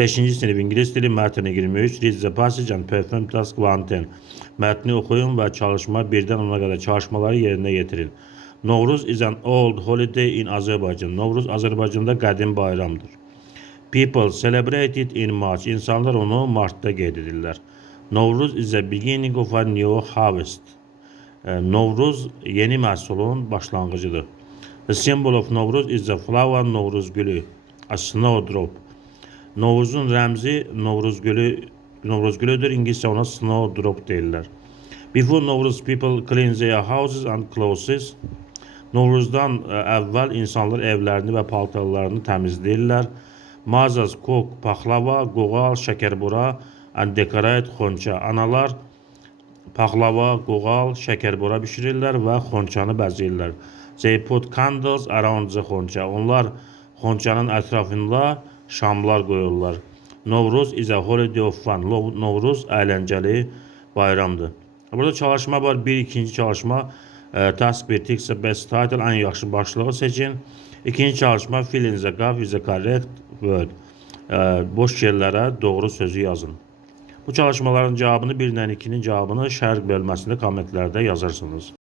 5-ci sinif ingilis dili mətni 23. Read the passage and perform task 110. Mətni oxuyun və çalışma 1-dən 10-a qədər çalışmaları yerinə yetirin. Novruz is an old holiday in Azerbaijan. Novruz Azərbaycanda qədim bayramdır. People celebrate it in March. İnsanlar onu Mart'ta qeyd edirlər. Novruz is the beginning of a new harvest. Novruz yeni məhsulun başlanğıcıdır. The symbol of Novruz is the flower, Novruz gülü, a snowdrop. Novruzun rəmzi Novruz gülüdür. İngiliscə ona snowdrop deyirlər. Before Novruz, people clean their houses and clothes. Novruzdan əvvəl insanlar evlərini və paltarlarını təmizləyirlər. Mothers cook paxlava, qoğal, şəkərbura and decorate xonça. Analar paxlava, qoğal, şəkərbura bişirirlər və xonçanı bəzəyirlər. They put candles around the xonça. Onlar xonçanın ətrafında şamlar qoyurlar. Novruz is a holiday of fun. Novruz əyləncəli bayramdır. Burada çalışma var. İkinci çalışma task 1 takes the best title, ən yaxşı başlığı seçin. İkinci çalışma fill in the gap with the correct word. Boş yerlərə doğru sözü yazın. Bu çalışmaların cavabını 1-dən 2-nin cavabını şərh bölməsində kommentlərdə yazarsınız.